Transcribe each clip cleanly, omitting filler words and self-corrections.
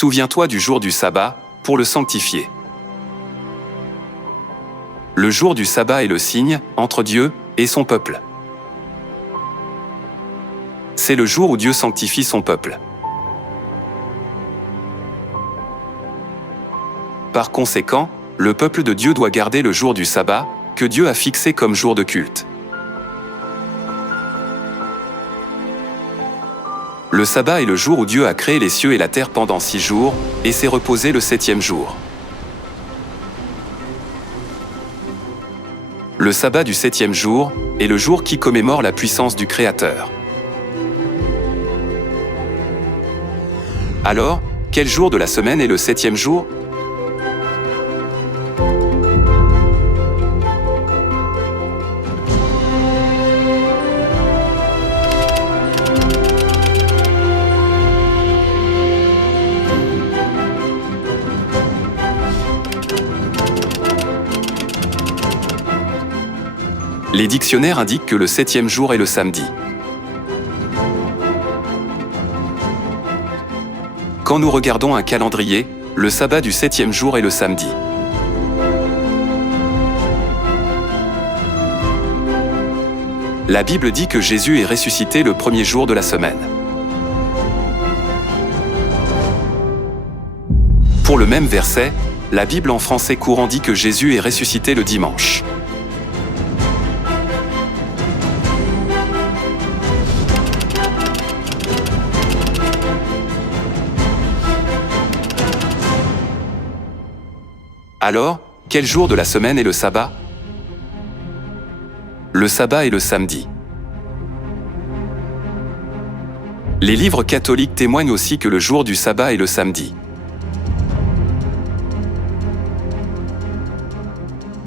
Souviens-toi du jour du sabbat, pour le sanctifier. Le jour du sabbat est le signe, entre Dieu et son peuple. C'est le jour où Dieu sanctifie son peuple. Par conséquent, le peuple de Dieu doit garder le jour du sabbat, que Dieu a fixé comme jour de culte. Le sabbat est le jour où Dieu a créé les cieux et la terre pendant 6 jours, et s'est reposé le 7e jour. Le sabbat du 7e jour est le jour qui commémore la puissance du Créateur. Alors, quel jour de la semaine est le 7e jour ? Les dictionnaires indiquent que le 7e jour est le samedi. Quand nous regardons un calendrier, le sabbat du 7e jour est le samedi. La Bible dit que Jésus est ressuscité le premier jour de la semaine. Pour le même verset, la Bible en français courant dit que Jésus est ressuscité le dimanche. Alors, quel jour de la semaine est le sabbat ? Le sabbat est le samedi. Les livres catholiques témoignent aussi que le jour du sabbat est le samedi.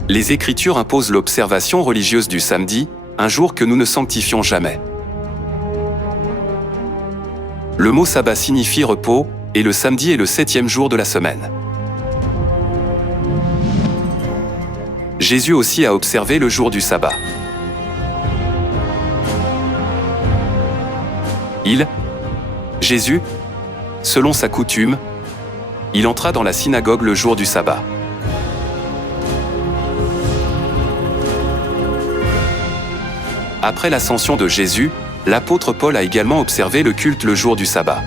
Les Écritures imposent l'observation religieuse du samedi, un jour que nous ne sanctifions jamais. Le mot sabbat signifie repos, et le samedi est le 7e jour de la semaine. Jésus aussi a observé le jour du sabbat. Jésus, selon sa coutume, il entra dans la synagogue le jour du sabbat. Après l'ascension de Jésus, l'apôtre Paul a également observé le culte le jour du sabbat.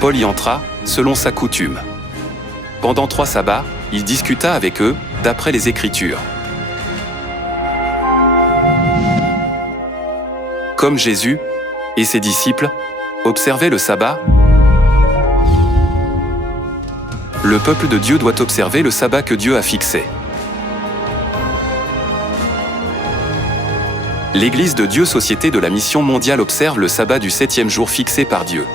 Paul y entra, selon sa coutume. Pendant 3 sabbats, il discuta avec eux, d'après les Écritures. Comme Jésus et ses disciples observaient le sabbat, le peuple de Dieu doit observer le sabbat que Dieu a fixé. L'Église de Dieu, Société de la Mission mondiale, observe le sabbat du 7e jour fixé par Dieu.